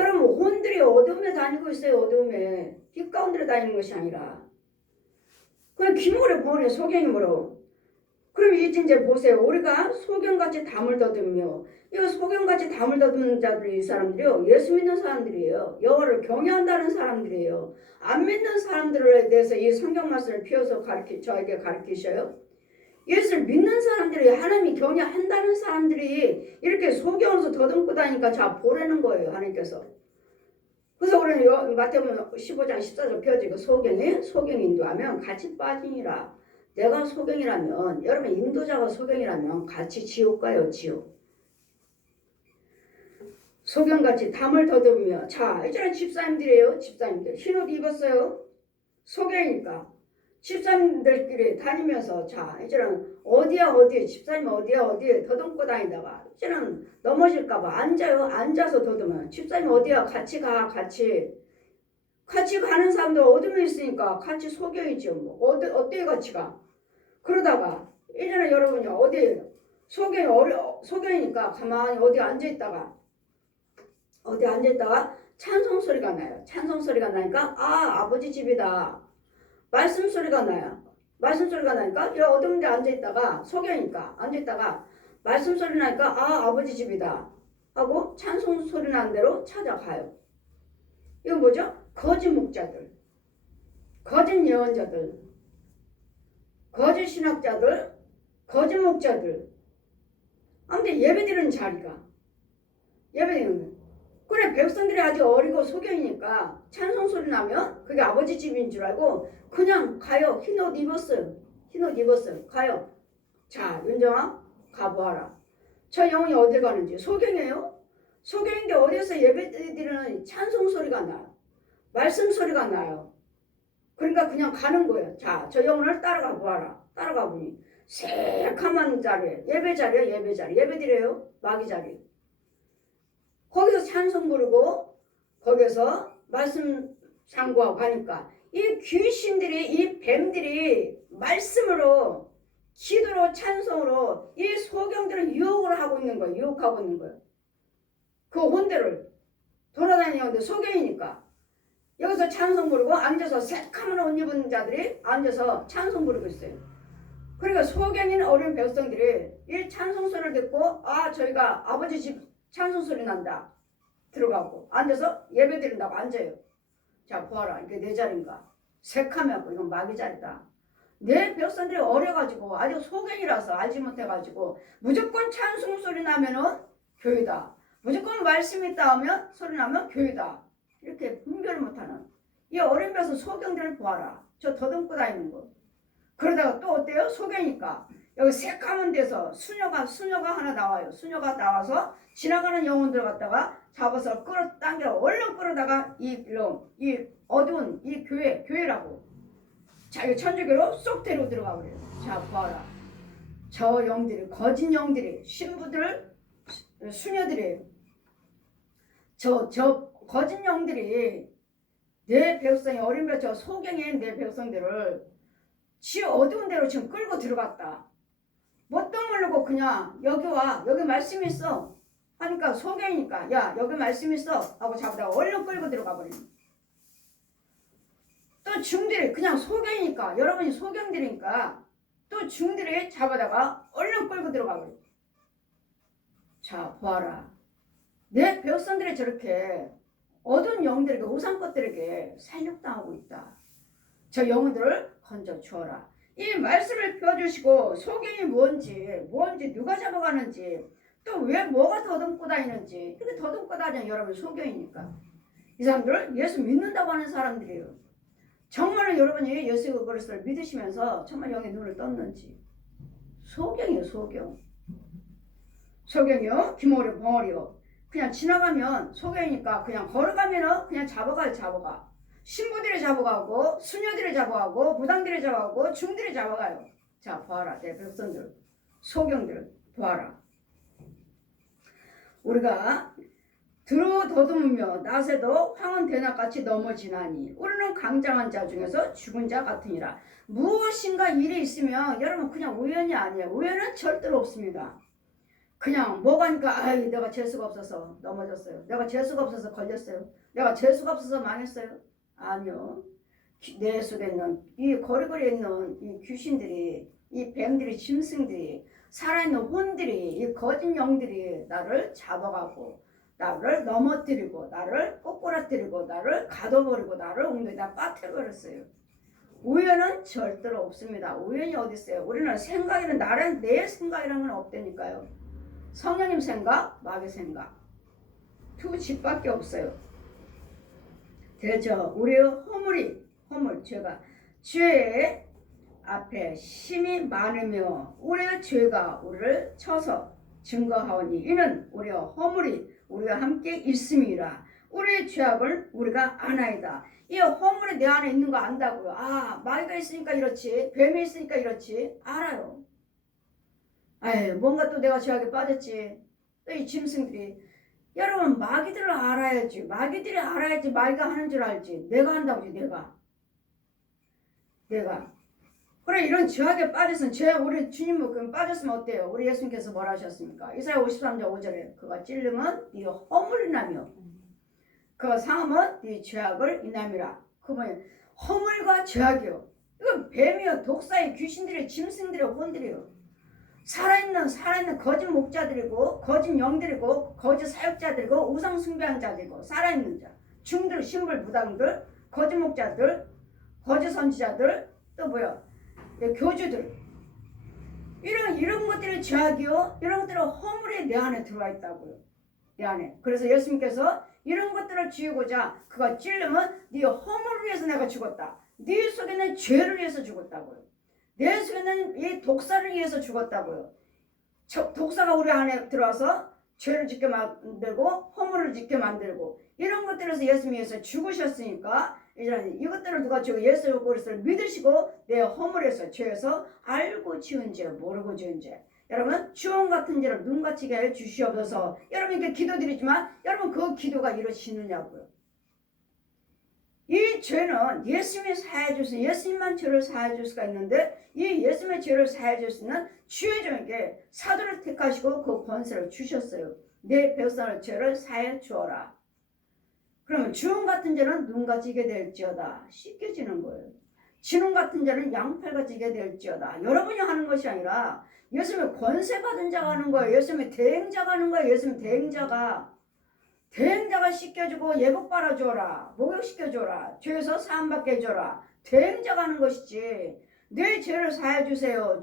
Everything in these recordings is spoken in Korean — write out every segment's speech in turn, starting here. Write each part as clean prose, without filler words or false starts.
여러분 혼들이 어둠에 다니고 있어요. 어둠에. 빛 가운데 다니는 것이 아니라. 그냥 기모래 버려 소경이므로. 그럼 이제 보세요. 우리가 소경같이 담을 더듬으며 이거 소경같이 담을 더듬는 자들이 이 사람들이요. 예수 믿는 사람들이에요. 여호와를 경외한다는 사람들이에요. 안 믿는 사람들에 대해서 이 성경 말씀을 피워서 저에게 가르치셔요. 예수를 믿는 사람들이 하나님이 경외한다는 사람들이 이렇게 소경으로서 더듬고 다니니까 자 보라는 거예요. 하나님께서. 그래서 우리는 마태복음 15장 14절 펴지고 소경이 인도하면 같이 빠지니라. 내가 소경이라면 여러분 인도자가 소경이라면 같이 지옥 가요. 지옥. 소경같이 담을 더듬으며 자 이제는 집사님들이에요. 집사님들 흰 옷 입었어요. 소경이니까 집사님들끼리 다니면서 자 이제는 어디야 집사님 어디에 더듬고 다니다가 이제는 넘어질까봐 앉아서 더듬어요. 집사님 어디야 같이 가는 사람들 어둠에 있으니까 같이 소경이죠. 뭐 어때요 같이 가. 그러다가 이제는 여러분이 어디에요? 소경이니까 가만히 어디 앉아있다가 찬송 소리가 나요. 찬송 소리가 나니까 아버지 집이다. 말씀 소리가 나요. 말씀 소리가 나니까 이 어두운 데 앉아있다가 소경이니까 앉아있다가 말씀 소리 나니까 아버지 집이다 하고 찬송 소리 나는 대로 찾아가요. 이건 뭐죠? 거짓 목자들, 거짓 예언자들, 거짓 신학자들, 거짓 목자들. 아무튼 예배드리는 자리가 예배드리는 그래 백성들이 아직 어리고 소경이니까 찬송 소리 나면 그게 아버지 집인 줄 알고 그냥 가요. 흰 옷 입었어요. 가요. 자 윤정아 가보아라. 저 영혼이 어디 가는지. 소경이에요. 소경인데 어디서 예배드리는 찬송 소리가 나요. 말씀 소리가 나요. 그러니까 그냥 가는 거예요. 자 저 영혼을 따라가 보아라. 따라가 보니 새카만 자리에 예배드려요. 마귀 자리. 거기서 찬송 부르고 거기서 말씀 상고하고 가니까 이 귀신들이 이 뱀들이 말씀으로 기도로 찬송으로 이 소경들을 유혹하고 있는 거예요. 그 혼대를 돌아다니는데 소경이니까 여기서 찬송 부르고 앉아서 새카만 옷 입은 자들이 앉아서 찬송 부르고 있어요. 그러니까 소경인 어린 백성들이 이 찬송 소리를 듣고 저희가 아버지 집 찬송 소리 난다. 들어가고 앉아서 예배 드린다고 앉아요. 자 보아라 이게 내 자리인가. 새카매고 이건 마귀 자리다. 내 백성들이 어려가지고 아직 소경이라서 알지 못해가지고 무조건 찬송 소리 나면은 교회다. 무조건 말씀이 있다 하면 소리 나면 교회다. 이렇게 분별을 못하는 이 어린 백성 소경들을 보아라. 저 더듬고 다니는 거. 그러다가 또 어때요? 소경이니까 여기 새까만 데서 수녀가 하나 나와요. 수녀가 나와서 지나가는 영혼들 갖다가 잡아서 끌어당겨 얼른 끌어다가 이 어두운 이 교회라고 자기 천주교로 쏙 데리고 들어가 버려요. 자 봐라. 저 영들이 거짓 영들이 신부들 수녀들이 저 거짓 영들이 내 백성이 어린 저 소경의 내 백성들을 지 어두운 데로 지금 끌고 들어갔다. 뭣도 모르고 그냥 여기 와 여기 말씀 있어 하니까 소경이니까 야 여기 말씀 있어 하고 잡다가 얼른 끌고 들어가 버리는. 또 중들이 그냥 소경이니까 여러분이 소경들이니까 또 중들이 잡아다가 얼른 끌고 들어가 버려. 자 보아라. 내 백성들이 저렇게 어두운 영들에게 우상 것들에게 살육당하고 있다. 저 영혼들을 건져 주어라. 이 말씀을 펴주시고 소경이 뭔지 누가 잡아가는지 또 왜 뭐가 더듬고 다니는지 이렇게 더듬고 다니는 여러분 소경이니까 이 사람들을 예수 믿는다고 하는 사람들이에요. 정말로 여러분이 예수 그리스도를 믿으시면서 정말 영의 눈을 떴는지. 소경이요 소경. 소경이요 기모려 벙어리요. 그냥 지나가면 소경이니까 그냥 걸어가면 그냥 잡아가. 신부들이 잡아가고 수녀들이 잡아가고 무당들이 잡아가고 중들이 잡아가요. 자 보아라 내 백성들 소경들 보아라. 우리가 들어 더듬으며 낮에도 황혼 대낮같이 넘어지나니 우리는 강장한 자 중에서 죽은 자 같으니라. 무엇인가 일이 있으면 여러분 그냥 우연이 아니에요. 우연은 절대로 없습니다. 그냥 뭐가니까 아이 내가 재수가 없어서 넘어졌어요. 내가 재수가 없어서 걸렸어요. 내가 재수가 없어서 망했어요. 아니요. 내 속에 있는 이 거리거리에 있는 이 귀신들이 이 뱀들이 짐승들이 살아있는 혼들이 이 거짓 영들이 나를 잡아가고 나를 넘어뜨리고 나를 꼬꾸라뜨리고 나를 가둬버리고 나를 웅덩이다 빠뜨려버렸어요. 우연은 절대로 없습니다. 우연이 어디 있어요? 우리는 생각이란 나는 내 생각이라는 건 없다니까요. 성령님 생각, 마귀 생각 두 집밖에 없어요. 대저 우리의 허물 죄가 죄 앞에 힘이 많으며 우리의 죄가 우리를 쳐서 증거하오니 이는 우리의 허물이 우리와 함께 있음이라. 우리의 죄악을 우리가 아나이다. 이 허물이 내 안에 있는 거 안다고요. 아 마귀가 있으니까 이렇지 뱀이 있으니까 이렇지 알아요. 아유 뭔가 또 내가 죄악에 빠졌지. 또 이 짐승들이 여러분 마귀들을 알아야지. 마귀들이 알아야지 마귀가 하는 줄 알지. 내가 한다고지 내가 그래 이런 죄악에 빠졌으면 우리 주님 그럼 빠졌으면 어때요? 우리 예수님께서 뭐라 하셨습니까? 이사야 53장 5절에 그가 찔르면 네 허물이 나며 그 상함은 네 죄악을 인함이라. 그 뭐냐 허물과 죄악이요. 이건 뱀이요 독사의 귀신들이 짐승들이 혼들이요. 살아있는 거짓 목자들이고 거짓 영들이고 거짓 사역자들이고 우상 숭배하는 자들이고 살아있는 자 중들 신불 무당들 거짓 목자들 거짓 선지자들 또 뭐야 교주들 이런 것들이 죄악이요 이런 것들은 허물이 내 안에 들어와 있다고요. 내 안에. 그래서 예수님께서 이런 것들을 지우고자 그가 찔르면 네 허물을 위해서 내가 죽었다. 네 속에 있는 죄를 위해서 죽었다고요. 내 속에 있는 이 독사를 위해서 죽었다고요. 독사가 우리 안에 들어와서 죄를 짓게 만들고 허물을 짓게 만들고 이런 것들에서 예수님께서 죽으셨으니까 이제 이것들을 누가 지고 예수 그리스도를 믿으시고 내 허물에서 죄에서 알고 지은 죄 모르고 지은 죄 여러분 주홍 같은 죄를 눈같이 해 주시옵소서. 여러분 이렇게 기도드리지만 여러분 그 기도가 이루어지느냐고요. 이 죄는 예수님이 사해 주신 예수님만 죄를 사해 줄 수가 있는데 이 예수님의 죄를 사해 줄 수 있는 주의 종에게 사도를 택하시고 그 권세를 주셨어요. 내 백성의 죄를 사해 주어라. 그러면 주홍 같은 죄는 눈같이 지게 될지어다. 씻겨지는 거예요. 진홍 같은 죄는 양팔같이 지게 될지어다. 여러분이 하는 것이 아니라 예수님의 권세 받은 자가 하는 거예요. 예수님의 대행자가 하는 거예요. 예수님의 대행자가 씻겨주고 예복 빨아줘라. 목욕시켜줘라. 죄에서 사함받게 해줘라. 대행자가 하는 것이지. 내 죄를 사해주세요.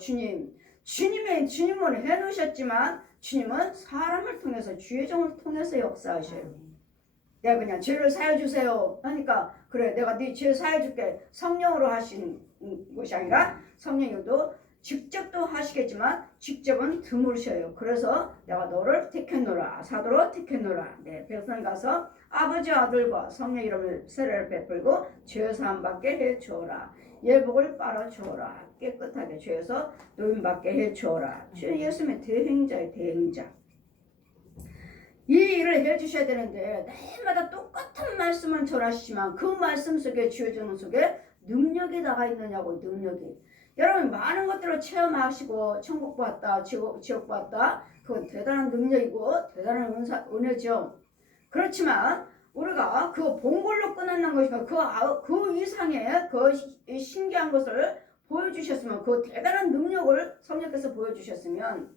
주님은 해놓으셨지만 주님은 사람을 통해서 주의 종을 통해서 역사하셔요. 내가 그냥 죄를 사해주세요 하니까 그래 내가 네 죄 사해줄게. 성령으로 하신 것이 아니라 성령님도 직접도 하시겠지만 직접은 드물으셔요. 그래서 내가 너를 택했노라. 사도로 택했노라. 내 백성 가서 아버지 아들과 성령 이름을 세례를 베풀고 죄 사함 받게 해주어라. 예복을 빨아주어라. 깨끗하게 죄에서 노임 받게 해주어라. 예수님의 대행자의 대행자. 이 일을 해주셔야 되는데 날마다 똑같은 말씀을 전하시지만 그 말씀 속에 주어지는 속에 능력이 나가 있느냐고. 능력이 여러분 많은 것들을 체험하시고 천국 봤다 지옥 봤다 그건 대단한 능력이고 대단한 은혜죠. 그렇지만 우리가 그 본 걸로 끝나는 것이면 그 이상의 그 신기한 것을 보여주셨으면 그 대단한 능력을 성령께서 보여주셨으면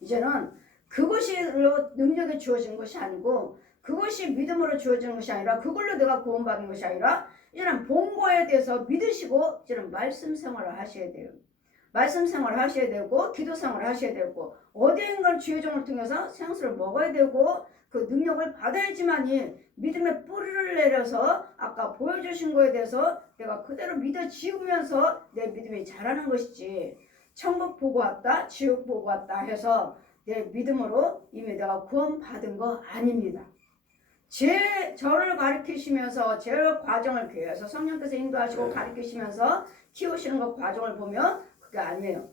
이제는 그것으로 능력이 주어진 것이 아니고 그것이 믿음으로 주어지는 것이 아니라 그걸로 내가 구원받는 것이 아니라 이제는 본 거에 대해서 믿으시고 이제는 말씀 생활을 하셔야 돼요. 말씀 생활을 하셔야 되고 기도 생활을 하셔야 되고 어디인가 주의 종을 통해서 생수를 먹어야 되고 그 능력을 받아야지만이 믿음의 뿌리를 내려서 아까 보여주신 거에 대해서 내가 그대로 믿어지으면서 내 믿음이 자라는 것이지 천국 보고 왔다 지옥 보고 왔다 해서 내 믿음으로 이미 내가 구원받은 거 아닙니다. 저를 가르치시면서 제 과정을 교회에서 성령께서 인도하시고 가르치시면서 키우시는 것 과정을 보면 그게 아니에요.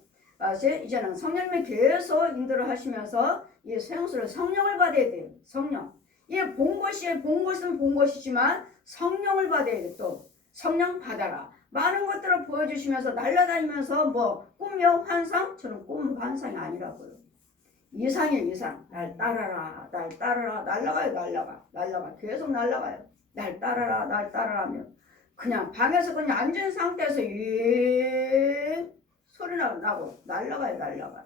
이제는 성령님의 교회에서 인도를 하시면서 이 생수를 성령을 받아야 돼요. 성령. 이게 본 것은 본 것이지만 성령을 받아야 돼. 또 성령 받아라. 많은 것들을 보여주시면서 날아다니면서 뭐 꿈이요 환상? 저는 꿈은 환상이 아니라고요. 이상이에요. 이상. 날 따라라. 날 따라라. 날아가요. 날아가. 계속 날아가요. 날 따라라. 날 따라라면 그냥 방에서 그냥 앉은 상태에서 소리 나고 날아가.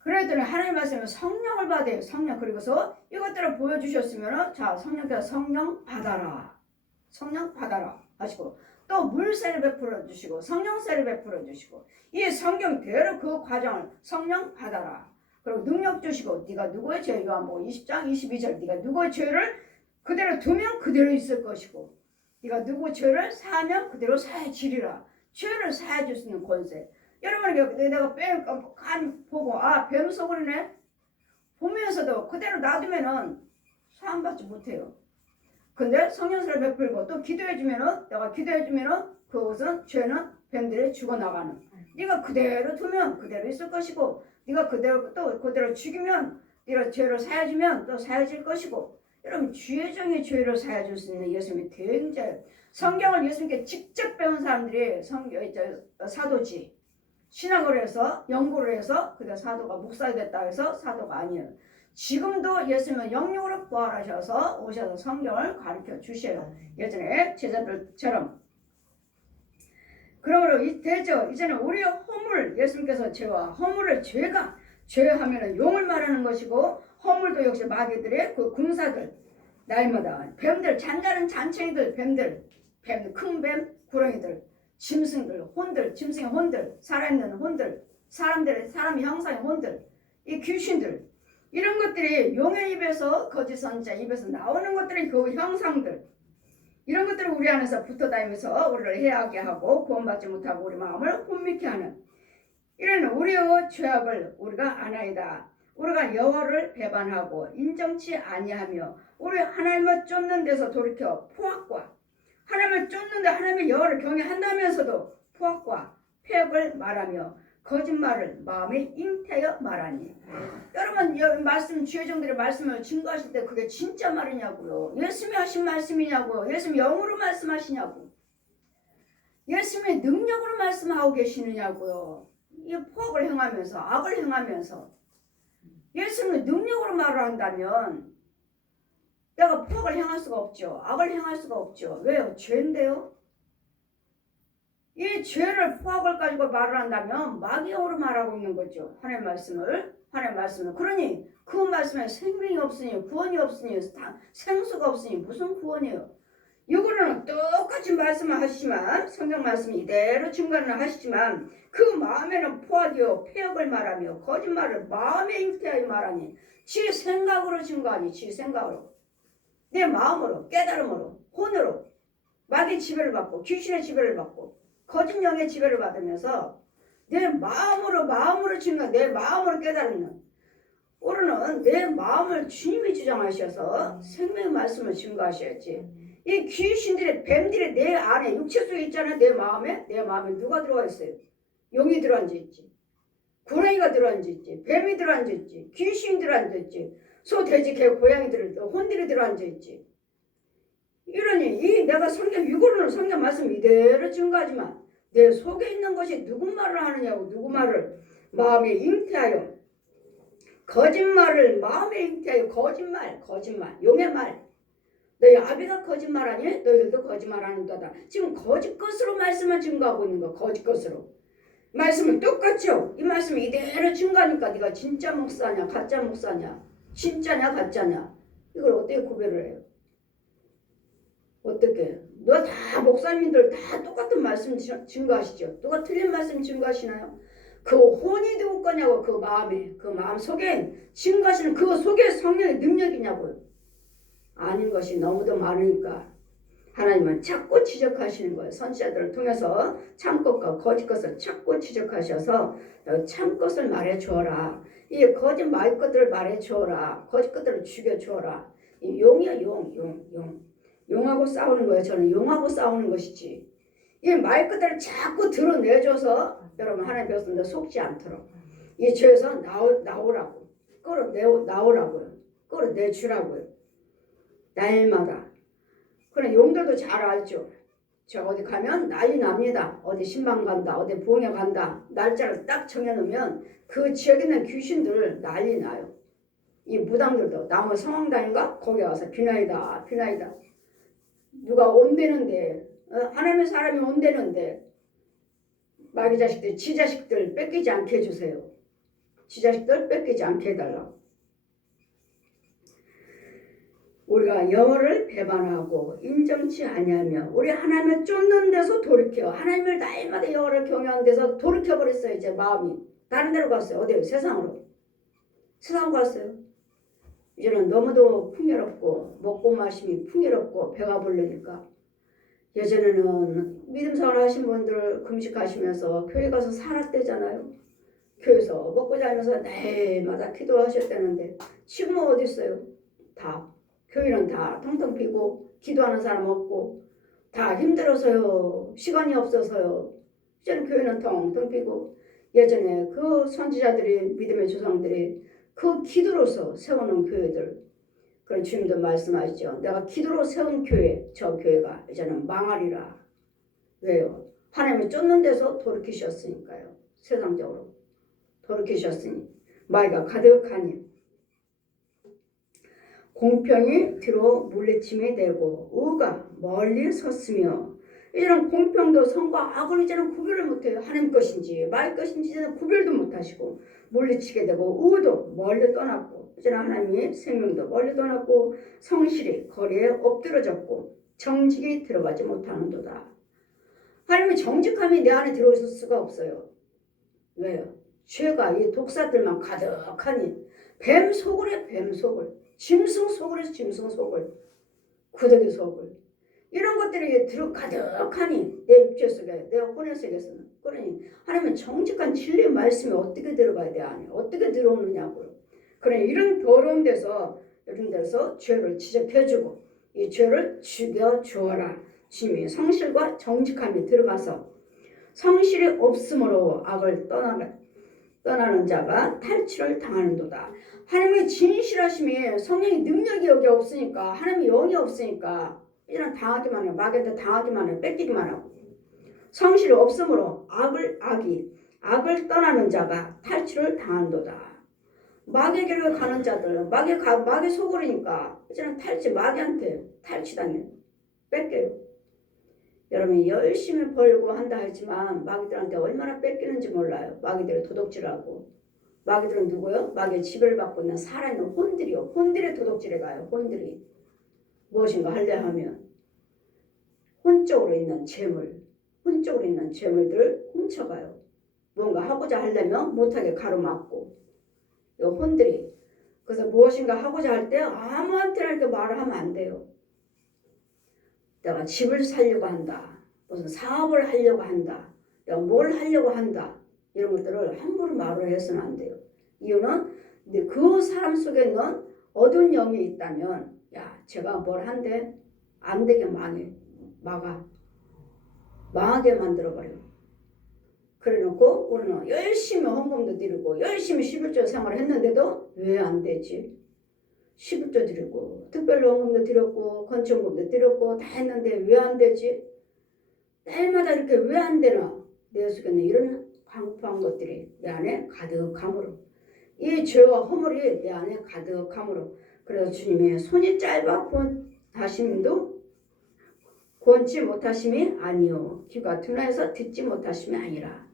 그랬더니 하나님 말씀은 성령을 받아요. 성령. 그리고서 이것들을 보여주셨으면 자 성령께서 성령 받아라 하시고 또 물세를 베풀어 주시고 성령세를 베풀어 주시고 이 성경대로 그 과정을 성령 받아라. 그리고 능력 주시고 네가 누구의 죄 요한복음 20장 22절 네가 누구의 죄를 그대로 두면 그대로 있을 것이고 네가 누구 죄를 사하면 그대로 사해지리라. 죄를 사해줄 수 있는 권세. 여러분 내가 간이 보고 뱀 소굴이네 보면서도 그대로 놔두면은 사함받지 못해요. 근데 성령세를 베풀고 또 기도해주면은 내가 기도해주면은 그것은 죄는 뱀들이 죽어나가는. 네가 그대로 두면 그대로 있을 것이고 네가 그대로 또 그대로 죽이면 네가 죄를 사해주면 또 사해질 것이고. 여러분 주의 종의 죄를 사해줄 수 있는 예수님이 굉장히 성경을 예수님께 직접 배운 사람들이 사도지 신학을 해서 연구를 해서 그다 사도가 목사가 됐다 해서 사도가 아니에요. 지금도 예수님은 영육으로 부활하셔서 오셔서 성경을 가르쳐 주셔요. 예전에 제자들처럼. 그러므로 되죠. 이제는 우리의 허물 예수님께서 죄와 허물을 죄하면은 용을 말하는 것이고 허물도 역시 마귀들의 그 군사들 날마다 뱀들 잔잔한 잔챙이들 뱀들 큰 뱀 구렁이들 짐승들 혼들 짐승의 혼들 살아있는 혼들 사람의 형상의 혼들 이 귀신들 이런 것들이 용의 입에서 거짓 선지자 입에서 나오는 것들이 그 형상들 이런 것들을 우리 안에서 붙어다니면서 우리를 해하게 하고 구원받지 못하고 우리 마음을 혼미케 하는 이런 우리의 죄악을 우리가 아나이다. 우리가 여호와를 배반하고 인정치 아니하며 우리 하나님을 쫓는 데서 돌이켜 포악과 하나님을 쫓는데 하나님의 여호와를 경외한다면서도 포악과 폐역을 말하며 거짓말을 마음에 잉태하여 말하니. 여러분 말씀 주의 종들의 말씀을 증거하실 때 그게 진짜 말이냐고요. 예수님이 하신 말씀이냐고요. 예수님이 영으로 말씀하시냐고. 예수님의 능력으로 말씀하고 계시느냐고요. 이 포악을 행하면서 악을 행하면서 예수님의 능력으로 말을 한다면 내가 포악을 행할 수가 없죠. 악을 행할 수가 없죠. 왜요? 죄인데요. 이 죄를 포악을 가지고 말을 한다면 마귀형으로 말하고 있는 거죠. 하나님의 말씀을. 그러니 그 말씀에 생명이 없으니 구원이 없으니 생수가 없으니 무슨 구원이에요. 이거는 똑같이 말씀을 하시지만 성경 말씀 이대로 증거를 하시지만 그 마음에는 포악이요 폐역을 말하며 거짓말을 마음에 잉태하여 말하니 지 생각으로 증거하니 지 생각으로 내 마음으로 깨달음으로 혼으로 마귀의 지배를 받고 귀신의 지배를 받고 거짓 영의 지배를 받으면서 내 마음으로 증거 내 마음으로 깨달는 우리는 내 마음을 주님이 주장하셔서 생명의 말씀을 증거하셔야지. 이 귀신들의 뱀들이 내 안에 육체 속에 있잖아요. 내 마음에 누가 들어와 있어요? 용이 들어앉아 있지. 구렁이가 들어앉아 있지. 뱀이 들어앉아 있지. 귀신이 들어앉아 있지. 소, 돼지, 개, 고양이들 혼들이 들어앉아 있지. 이러니 이 내가 이거는 성경 말씀 이대로 증거하지만 내 속에 있는 것이 누구 말을 하느냐고. 누구 말을 마음에 잉태하여 거짓말을 마음에 잉태하여 거짓말 용의 말. 너희 아비가 거짓말하니 너희들도 거짓말하는도다. 지금 거짓것으로 말씀을 증거하고 있는 거. 거짓것으로 말씀은 똑같죠. 이 말씀이 이대로 증거하니까 네가 진짜 목사냐 가짜 목사냐 진짜냐 가짜냐 이걸 어떻게 구별을 해요? 어떻게? 너 다 목사님들 다 똑같은 말씀 증거하시죠? 누가 틀린 말씀 증거하시나요? 그 혼이 누구 거냐고. 그 마음 속에 증거하시는 그 속에 성령의 능력이냐고요. 아닌 것이 너무도 많으니까 하나님은 자꾸 지적하시는 거예요. 선지자들을 통해서 참것과 거짓것을 자꾸 지적하셔서 참것을 말해주어라. 이 거짓 말 것들을 말해주어라. 거짓 것들을 죽여주어라. 이 용이야 용하고 싸우는 거예요. 저는 용하고 싸우는 것이지. 이 말 것들을 자꾸 드러내줘서 여러분 하나님 배웠습니다. 속지 않도록 이 죄에서 나오라고 나오라고요. 끌어내주라고요. 날마다. 그러나 용들도 잘 알죠. 저 어디 가면 난리 납니다. 어디 신방 간다, 어디 부흥회 간다. 날짜를 딱 정해놓으면 그 지역에 있는 귀신들 난리 나요. 이 무당들도 나무 성황당인가? 거기 와서 비나이다, 비나이다. 누가 온대는데, 하나님의 사람이 온대는데, 마귀 자식들, 지 자식들 뺏기지 않게 해주세요. 지 자식들 뺏기지 않게 해달라. 우리가 여호와를 배반하고 인정치 아니하며 우리 하나님을 쫓는 데서 돌이켜 하나님을 날마다 여호와를 경외하는 데서 돌이켜버렸어요. 이제 마음이 다른 데로 갔어요. 어디요? 세상으로. 세상 갔어요. 이제는 너무도 풍요롭고 먹고 마심이 풍요롭고 배가 부르니까 예전에는 믿음 생활 하신 분들 금식하시면서 교회 가서 살았대잖아요. 교회에서 먹고 자면서 매일마다 기도하셨다는데 지금은 어디 있어요? 다 교회는 다 텅텅 비고 기도하는 사람 없고 다 힘들어서요. 시간이 없어서요. 이제는 교회는 텅텅 비고 예전에 그 선지자들이 믿음의 조상들이 그 기도로서 세우는 교회들 그런 주님도 말씀하시죠. 내가 기도로 세운 교회 저 교회가 이제는 망하리라. 왜요? 하나님을 쫓는 데서 돌이키셨으니까요. 세상적으로 돌이키셨으니 마귀가 가득하니 공평이 뒤로 물리침이 되고 의가 멀리 섰으며 이제는 공평도 선과 악을 이제는 구별을 못해요. 하나님 것인지 마귀 것인지 이제는 구별도 못하시고 물리치게 되고 의도 멀리 떠났고 이제는 하나님의 생명도 멀리 떠났고 성실이 거리에 엎드러졌고 정직이 들어가지 못하는도다. 하나님의 정직함이 내 안에 들어있을 수가 없어요. 왜요? 죄가 이 독사들만 가득하니 뱀 속을에 뱀 속을 짐승 속을에서 짐승 속을 구더기 속을 이런 것들이 들어 가득하니 내 육체 속에 내 혼의 속에서는 그러니 하나님은 정직한 진리의 말씀이 어떻게 들어가야 돼 안에 어떻게 들어오느냐고요. 그러니 이런 더러운 데서 이런 데서 죄를 지적해주고 이 죄를 죽여주어라. 주님이 성실과 정직함이 들어가서 성실이 없으므로 악을 떠나는 자가 탈취를 당하는도다. 하나님의 진실하심이 성령의 능력이 여기 없으니까 하나님의 영이 없으니까 이제는 당하기만 해요. 마귀한테 당하기만 해요. 뺏기기만 하고 성실이 없으므로 악을 떠나는 자가 탈취를 당하는도다. 마귀에게로 가는 자들 마귀 속으니까 이제는 마귀한테 탈취당해요. 뺏겨요. 여러분이 열심히 벌고 한다 하지만 마귀들한테 얼마나 뺏기는지 몰라요. 마귀들이 도둑질하고 마귀들은 누구요? 마귀의 지배를 받고 있는 살아있는 혼들이요. 혼들의 도둑질에 가요. 혼들이 무엇인가 하려 하면 혼적으로 있는 재물들을 훔쳐가요. 뭔가 하고자 하려면 못하게 가로막고 이 혼들이 그래서 무엇인가 하고자 할 때 아무한테나 이렇게 말을 하면 안 돼요. 내가 집을 살려고 한다. 무슨 사업을 하려고 한다. 내가 뭘 하려고 한다. 이런 것들을 함부로 말을 해서는 안 돼요. 이유는 그 사람 속에 있는 어두운 영이 있다면 야 제가 뭘 한대 안 되게 망하게 만들어버려요. 그래놓고 우리는 열심히 헌금도 드리고 열심히 11조 생활을 했는데도 왜 안 되지? 11조 드리고 특별로 헌금도 드렸고 건축금도 드렸고 다 했는데 왜 안 되지? 날마다 이렇게 왜 안 되나? 내 속에는 이런 황급한 것들이 내 안에 가득함으로 이 죄와 허물이 내 안에 가득함으로 그래서 주님의 손이 짧아 하심도 권치 못하심이 아니요 귀가 둔하여서 듣지 못하심이 아니라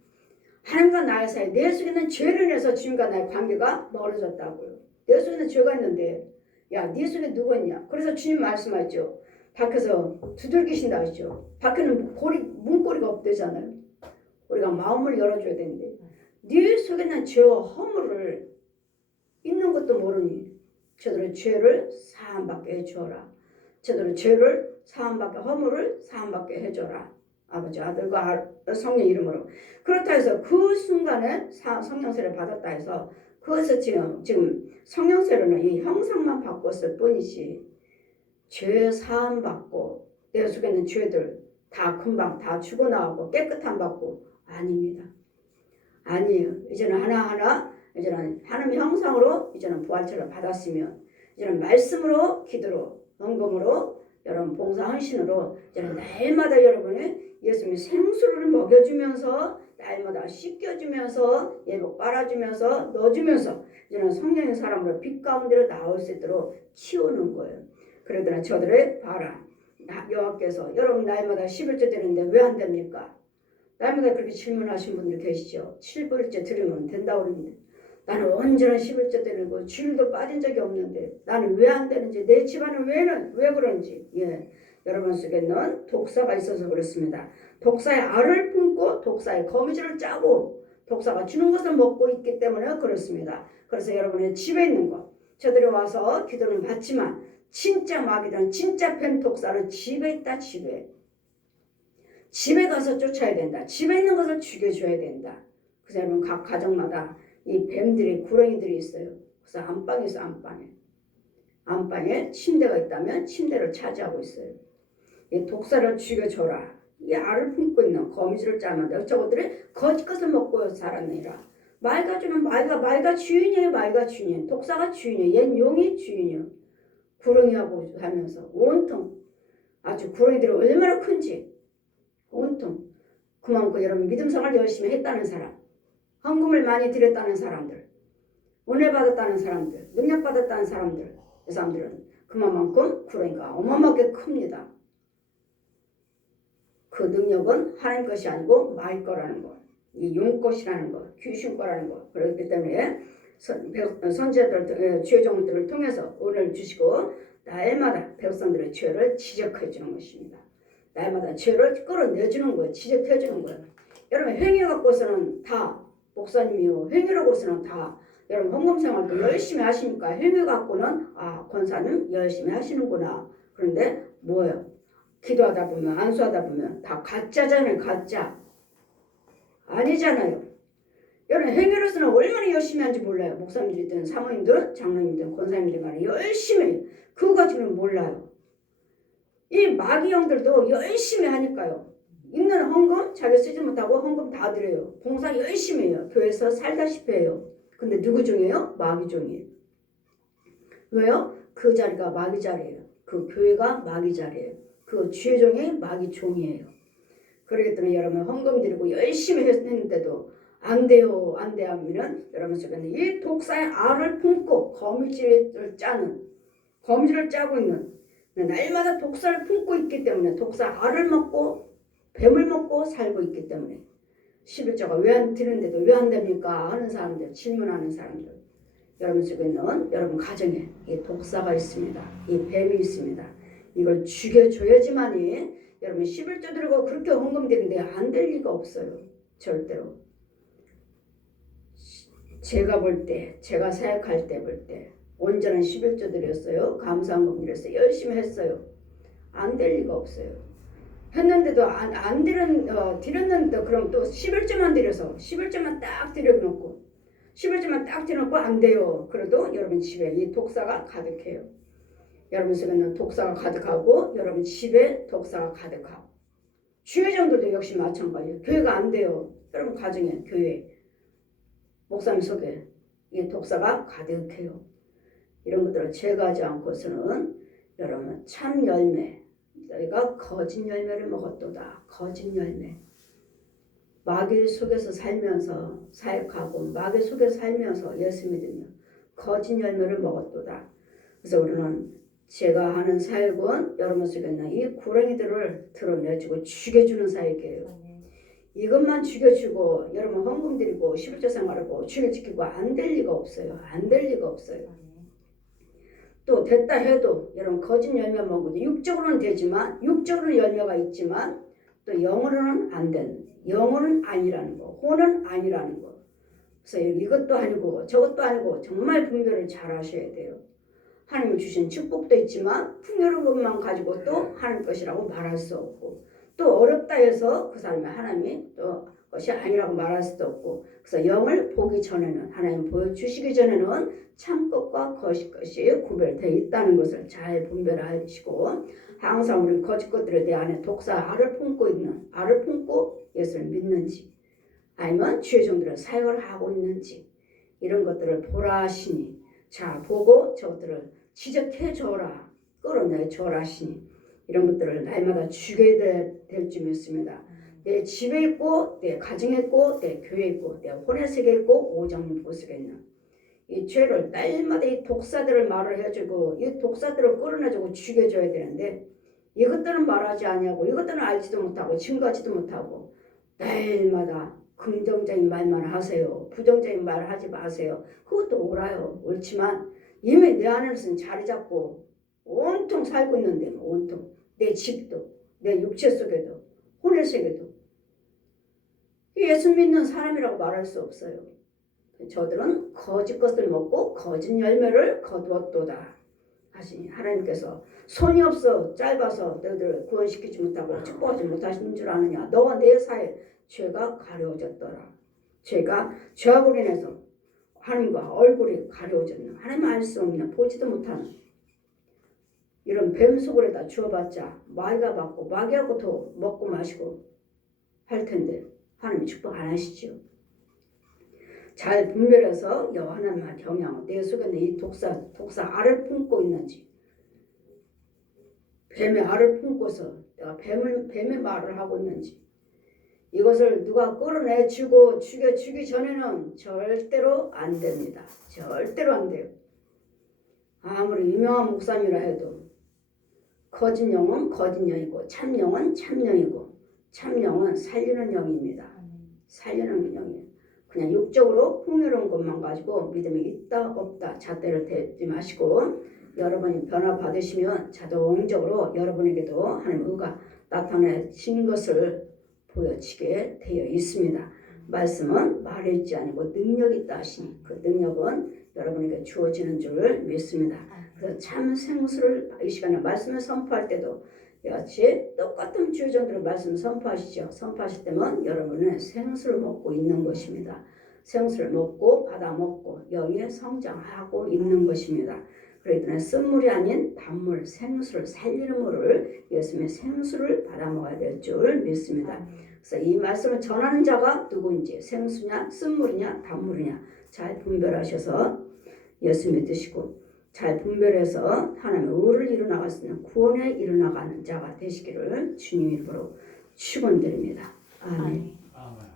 하나님과 나의 사이 내 속에 있는 죄를 인해서 주님과 나의 관계가 멀어졌다고요. 내 속에 있는 죄가 있는데 야 네 속에 누가 있냐. 그래서 주님 말씀하죠. 밖에서 두들기신다 하죠. 밖에는 문고리가 없대잖아요. 우리가 마음을 열어줘야 되는데 네 속에 있는 죄와 허물을 있는 것도 모르니 저들의 죄를 사함받게 해주어라. 저들의 죄를 사함받게 허물을 사함받게 해줘라. 아버지 아들과 성령 이름으로 그렇다 해서 그 순간에 성령세를 받았다 해서 그것을 지금 성령세로는 이 형상만 바꿨을 뿐이지 죄 사함 받고 내 속에 있는 죄들 다 금방 다 죽어나가고 깨끗함 받고 아닙니다. 아니에요. 이제는 하나하나 이제는 하나님의 형상으로 이제는 부활체를 받았으면 이제는 말씀으로 기도로 헌금으로 여러분 봉사 헌신으로 이제는 날마다 여러분이 예수님이 생수를 먹여주면서 날마다 씻겨주면서 예복 빨아주면서 넣어주면서 이제는 성령의 사람으로 빛 가운데로 나올 수 있도록 키우는 거예요. 그러더니 저들의 봐라. 여호와께서 여러분 날마다 11조 드리는데 왜 안 됩니까? 날마다 그렇게 질문하신 분들 계시죠. 7불째 드리면 된다고 그러는데 나는 언제나 11조 드리고 주일도 빠진 적이 없는데 나는 왜 안 되는지 내 집안은 왜 그런지 여러분 속에는 독사가 있어서 그렇습니다. 독사의 알을 품고 독사의 거미줄을 짜고 독사가 주는 것을 먹고 있기 때문에 그렇습니다. 그래서 여러분의 집에 있는 것 저들이 와서 기도는 받지만 진짜 마귀들은 진짜 뱀 독사는 집에 있다. 집에 가서 쫓아야 된다. 집에 있는 것을 죽여줘야 된다. 그래서 여러분 각 가정마다 이 뱀들이 구렁이들이 있어요. 그래서 안방에 있어. 안방에 침대가 있다면 침대를 차지하고 있어요. 이 독사를 죽여줘라. 이 알을 품고 있는 거미줄을 짜면 저것들이 거짓 것을 먹고 살았느니라. 말가 주면 말가 주인이에요. 말가 주인. 독사가 주인이에요. 얜 용이 주인이에요. 구렁이하고 살면서 온통 아주 구렁이들이 얼마나 큰지 온통 그만큼 여러분 믿음생활 열심히 했다는 사람 헌금을 많이 드렸다는 사람들 은혜 받았다는 사람들 능력 받았다는 사람들 이 사람들은 그만큼 구렁이가 어마어마하게 큽니다. 그 능력은 하나님 것이 아니고 마귀 거라는 것, 이 용 것이라는 것, 귀신 거라는 것. 그렇기 때문에 선지자들, 주의 종들을 통해서 은혜를 주시고 날마다 백성들의 죄를 지적해 주는 것입니다. 날마다 죄를 끌어내주는 거예요. 지적해 주는 거예요. 여러분 행위 갖고서는 다 목사님이요. 행위라고서는 다 여러분 헌금 생활도 열심히 하시니까 행위 갖고는 권사님 열심히 하시는구나. 그런데 뭐예요? 기도하다 보면 안수하다 보면 다 가짜잖아요. 가짜. 아니잖아요. 여러분 행위로서는 얼마나 열심히 하는지 몰라요. 목사님들이든 사모님들, 장로님들, 권사님들 간에 열심히 그거 가지고는 몰라요. 이 마귀 형들도 열심히 하니까요. 있는 헌금 자기 쓰지 못하고 헌금 다 드려요. 봉사 열심히 해요. 교회에서 살다시피 해요. 근데 누구 종이에요? 마귀 종이에요. 왜요? 그 자리가 마귀 자리예요. 그 교회가 마귀 자리예요. 그 주의 종이 마귀 종이에요. 그러기 때문에 여러분 헌금 드리고 열심히 했는데도 안 돼요. 안 돼 하면은 여러분 속에는 이 독사의 알을 품고 거미줄을 짜고 있는 날마다 독사를 품고 있기 때문에 독사 알을 먹고 뱀을 먹고 살고 있기 때문에 11조가 왜 안 드는데도 왜 안 됩니까? 하는 사람들 질문하는 사람들 여러분 속에 있는 여러분 가정에 이 독사가 있습니다. 이 뱀이 있습니다. 이걸 죽여줘야지만이 여러분 11조 들고 그렇게 헌금 드리는데 안 될 리가 없어요. 절대로. 제가 볼 때, 제가 사역할 때 볼 때 온전한 11조 드렸어요. 감사헌금 드렸어요. 열심히 했어요. 안 될 리가 없어요. 했는데도 안 드렸는데 그럼 또 11조만 드려서 11조만 딱 드려놓고 11조만 딱 드려놓고 안 돼요. 그래도 여러분 집에 이 독사가 가득해요. 여러분 속에는 독사가 가득하고 여러분 집에 독사가 가득하고 주의정들도 역시 마찬가지예요. 교회가 안 돼요. 여러분 가정에 교회 목사님 속에 이 독사가 가득해요. 이런 것들을 제거하지 않고서는 여러분 참 열매 너희가 거짓 열매를 먹었도다. 거짓 열매 마귀 속에서 살면서 사역하고 마귀 속에서 살면서 예수 믿으며 거짓 열매를 먹었도다. 그래서 우리는 제가 하는 사역은 여러분 속에 있는 이 구렁이들을 드러내주고 죽여주는 사역이에요. 이것만 죽여주고 여러분 헌금 드리고 11조 생활하고 주일 지키고 안 될 리가 없어요. 안 될 리가 없어요. 또 됐다 해도 여러분 거짓 열매 먹고 육적으로는 되지만 육적으로는 열매가 있지만 또 영으로는 안 되는 영어는 아니라는 거 혼은 아니라는 거. 그래서 이것도 아니고 저것도 아니고 정말 분별을 잘 하셔야 돼요. 하나님이 주신 축복도 있지만 풍요로운 것만 가지고 또 하나님 것이라고 말할 수 없고 또 어렵다 해서 그 사람이 하나님이 또 것이 아니라고 말할 수도 없고 그래서 영을 보기 전에는 하나님 보여주시기 전에는 참 것과 거짓 것이 구별되어 있다는 것을 잘 분별하시고 항상 우리 거짓 것들에 대해 안에 독사 알을 품고 예수를 믿는지 아니면 주의 종들은 사역을 하고 있는지 이런 것들을 보라 하시니 자 보고 저것들을 지적해 줘라 끌어내 줘라 하시니 이런 것들을 날마다 죽여야 될 줄 믿습니다. 내 집에 있고 내 가정에 있고 내 교회에 있고 내 혼외세계에 있고 오정님 보석에 있는 이 죄를 날마다 이 독사들을 말을 해주고 이 독사들을 끌어내주고 죽여줘야 되는데 이것들은 말하지 아니하고 이것들은 알지도 못하고 증거하지도 못하고 날마다 긍정적인 말만 하세요. 부정적인 말을 하지 마세요. 그것도 옳아요. 옳지만 이미 내 안에서는 자리 잡고 온통 살고 있는데 온통 내 집도 내 육체 속에도 혼의 세계도 예수 믿는 사람이라고 말할 수 없어요. 저들은 거짓 것을 먹고 거짓 열매를 거두었도다 하시니 하나님께서 손이 없어 짧아서 너희들 구원시키지 못하고 축복하지 못하시는 줄 아느냐. 너와 내 사이에 죄가 가려워졌더라. 죄가 죄악으로 인해서 하나님과 얼굴이 가려워졌는 하나님 알 수 없는 보지도 못하는 이런 뱀 속을에다 주어봤자 마귀가 받고 마귀하고 더 먹고 마시고 할 텐데 하나님 축복 안 하시죠. 잘 분별해서 여호와 하나님을 경외하고 내 속에 있는 이 독사 알을 품고 있는지 뱀의 알을 품고서 내가 뱀의 말을 하고 있는지 이것을 누가 끌어내주고 죽여주기 전에는 절대로 안 됩니다. 절대로 안 돼요. 아무리 유명한 목사님이라 해도 거짓 영은 거짓 영이고 참 영은 참 영이고 참 영은 살리는 영입니다. 살리는 영이에요. 그냥 육적으로 풍요로운 것만 가지고 믿음이 있다 없다 잣대를 대지 마시고 여러분이 변화 받으시면 자동적으로 여러분에게도 하나님의 의가 나타내신 것을 보여지게 되어 있습니다. 말씀은 말에 있지 아니고 능력이 있다 하시니 그 능력은 여러분에게 주어지는 줄 믿습니다. 그래서 참 생수를 이 시간에 말씀을 선포할 때도 같이 똑같은 주의정들을 말씀 선포하시죠. 선포하실 때면 여러분은 생수를 먹고 있는 것입니다. 생수를 먹고 받아 먹고 영에 성장하고 있는 것입니다. 그렇기 때문에 쓴물이 아닌 단물, 생수를 살리는 물을 예수님의 생수를 받아 먹어야 될 줄 믿습니다. 그래서 이 말씀을 전하는 자가 누구인지 생수냐 쓴물이냐 단물이냐 잘 분별하셔서 예수 믿으시고 잘 분별해서 하나님의 의를 이루나갈 수 있는 구원에 이루나가는 자가 되시기를 주님 이름으로 축원드립니다. 아멘. 아멘.